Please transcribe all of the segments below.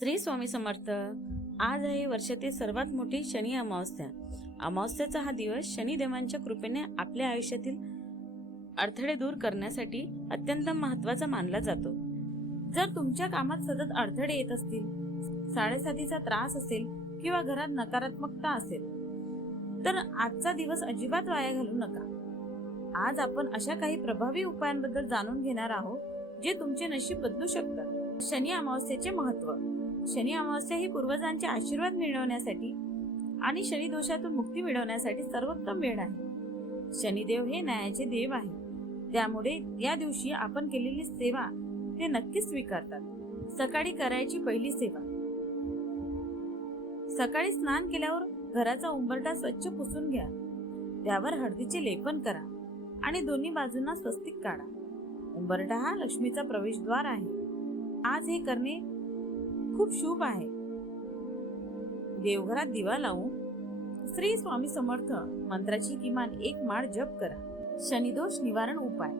श्री स्वामी समर्थ। आज आहे वर्षातील सर्वात मोठी शनी अमावस्या। अमावस्याचा हा दिवस शनिदेवांच्या कृपेने आपल्या आयुष्यातील अडथळे दूर करण्यासाठी अत्यंत महत्त्वाचा मानला जातो। जर तुमच्या कामात सतत अडथळे येत असतील, साडेसातीचा त्रास असेल किंवा घरात नकारात्मकता असेल, तर आजचा दिवस अजिबात वाया घालवू नका। आज आपण अशा काही प्रभावी उपायांबद्दल जाणून घेणार आहोत जे तुमचे नशीब बदलू शकतात। शनी अमावस्येचे महत्त्व। शनी अमावस्या ही पूर्वजांचे आशीर्वाद मिळवण्यासाठी आणि शनी दोषातून मुक्ती मिळवण्यासाठी सर्वोत्तम वेळ आहे। शनिदेव हे न्यायाचे देव आहे, त्यामुळे या दिवशी आपण केलेली सेवा ते नक्कीच स्वीकारतात। सकाळी करायची पहिली सेवा। सकाळी स्नान केल्यावर घराचा उंबरठा स्वच्छ पुसून घ्या, त्यावर हळदीचे लेपन करा आणि दोन्ही बाजूंना स्वस्तिक काढा। उंबरठा हा लक्ष्मीचा प्रवेशद्वार आहे। आज हे करणे खूप शुभ आहे। देवघरात दिवा लावून श्री स्वामी समर्थ मंत्राची किमान एक माळ जप करा। शनिदोष निवारण उपाय।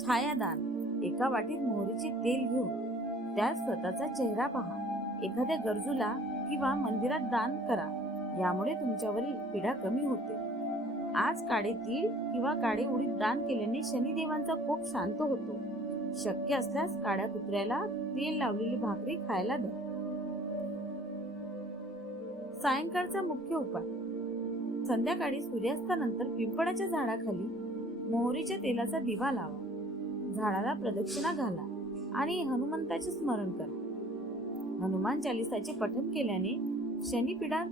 छायादान। एका वाटीत मोहरीचे तेल घेऊन त्यात स्वतःचा चेहरा पहा। एखाद्या गरजूला किंवा मंदिरात दान करा, यामुळे तुमच्यावरील पीडा कमी होते। आज काळे तीळ किंवा काळे उडीद दान केल्याने शनिदेवांचा कोप शांत होतो। शक्य असल्यास काळ्या कुत्र्याला तेल लावलेली भाकरी खायला द्या। सायंकाळचा मुख्य उपाय। संध्याकाळी सूर्यास्तानंतर पिंपळाच्या झाडाखाली मोहरीच्या तेलाचा दिवा लावा, झाडाला प्रदक्षिणा घाला आणि हनुमंताचे स्मरण करा। हनुमान चालीसाचे पठण केल्याने शनिपीडा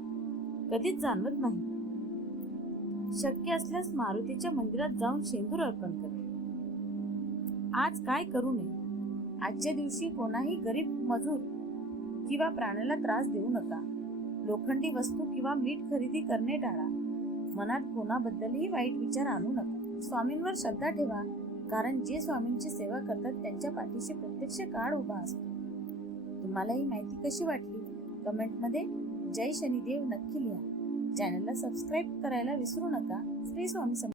कधीच जाणवत नाही। शक्य असल्यास मारुतीच्या मंदिरात जाऊन शेंदूर अर्पण करा। आज काय करू नये। आजच्या दिवशी कोणाही गरीब मजूर किंवा प्राण्याला त्रास देऊ नका। लोखंडी वस्तू किंवा मीठ खरेदी करणे टाळा। मनात कोणाबद्दलही वाईट विचार आणू नका। स्वामींवर श्रद्धा ठेवा, कारण जे स्वामींची सेवा करतात त्यांच्या पाठीशी प्रत्यक्ष काळ उभा असतो। तुम्हाला ही माहिती कशी वाटली कमेंटमध्ये जय शनिदेव नक्की लिहा। चॅनलला सबस्क्राईब करायला विसरू नका। श्री स्वामी समर्थ।